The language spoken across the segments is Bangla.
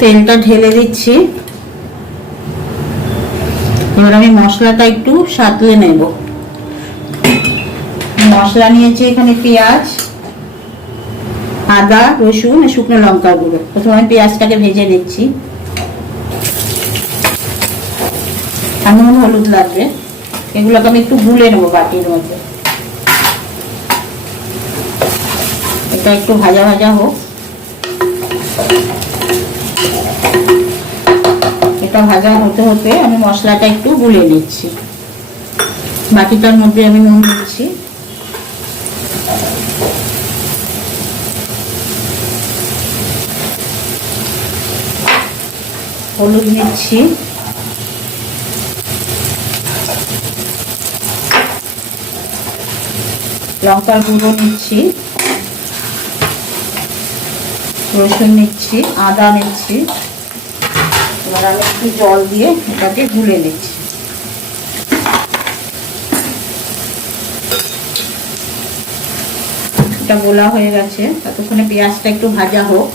তেলটা ঢেলে দিচ্ছি। এবার আমি মশলাটা একটু সাঁতলে নেব। মশলা নিয়েছি এখানে পেঁয়াজ, আদা, রসুন আর শুকনো লঙ্কার গুঁড়ো। প্রথমে আমি পেঁয়াজটাকে ভেজে নিচ্ছি। আর নুন হলুদ লাগবে, এগুলোকে আমি একটু গুলে নেবো বাটির মধ্যে। এটা একটু ভাজা ভাজা হোক। এটা ভাজা হতে হতে আমি মশলাটা একটু গুলে নিচ্ছি। বাটিটার মধ্যে আমি নুন দিচ্ছি, হলুদ নিচ্ছি, লঙ্কার গুঁড়ো নিচ্ছি, রসুন নিচ্ছি, আদা নিচ্ছি। এবার আমি একটু জল দিয়ে এটাকে গুলে নিচ্ছি। এটা গোলা হয়ে গেছে, ততক্ষণে পেঁয়াজটা একটু ভাজা হোক।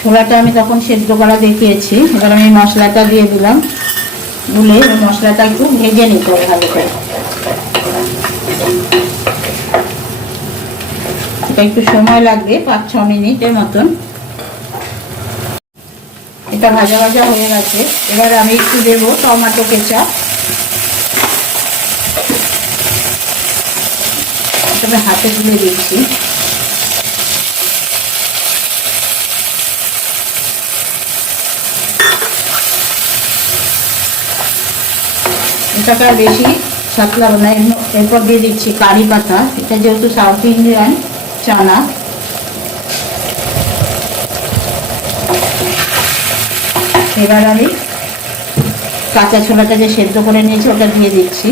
ছোলাটা আমি তখন সেদ্ধ করা দেখিয়েছি। এবার আমি মশলাটা দিয়ে দিলাম, গুলে মশলাটা একটু ভেজে নিতে হবে ভালো করে। এটা একটু সময় লাগবে, 5-6 মিনিটের মতন। এটা ভাজা ভাজা হয়ে গেছে। এবার আমি একটু দেবো টমেটো কেচাপ। এটা হাতে তুলে দিচ্ছি। এটাকে বেশি সাতলাবো না। এরপর দিয়ে দিচ্ছি কারি পাতা। এটা যেহেতু সাউথ ইন্ডিয়ান চানা, এবার আমি কাঁচা ছোলাটা যে সেদ্ধ করে নিয়েছি ওটা দিয়ে দিচ্ছি।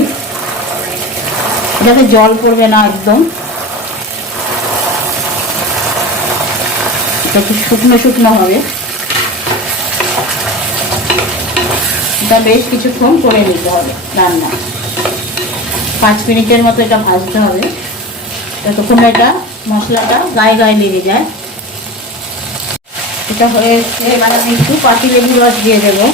এটাতে জল পড়বে না একদম, এটা একটু শুকনো শুকনো হবে। এটা বেশ কিছুক্ষণ করে নিতে হবে রান্না, 5 মিনিটের মতো এটা ভাজতে হবে, ততক্ষণ এটা মশলাটা গায়ে গায়ে লেগে যায়। এটা হয়ে এসে এবার আমি একটু পাতিলেবুর রস দিয়ে দেবো।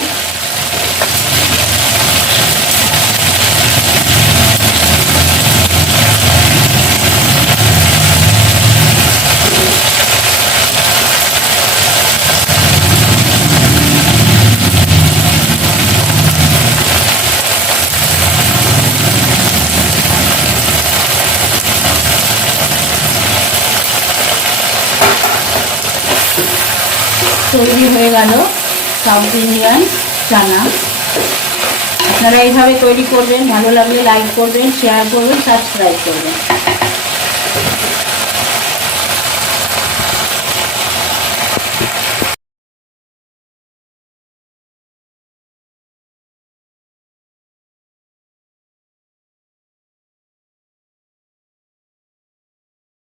তৈরি হয়ে গেল সাউথ ইন্ডিয়ান চানা। আপনারা এইভাবে তৈরি করবেন। ভালো লাগলে লাইক করবেন, শেয়ার করবেন, সাবস্ক্রাইব করবেন।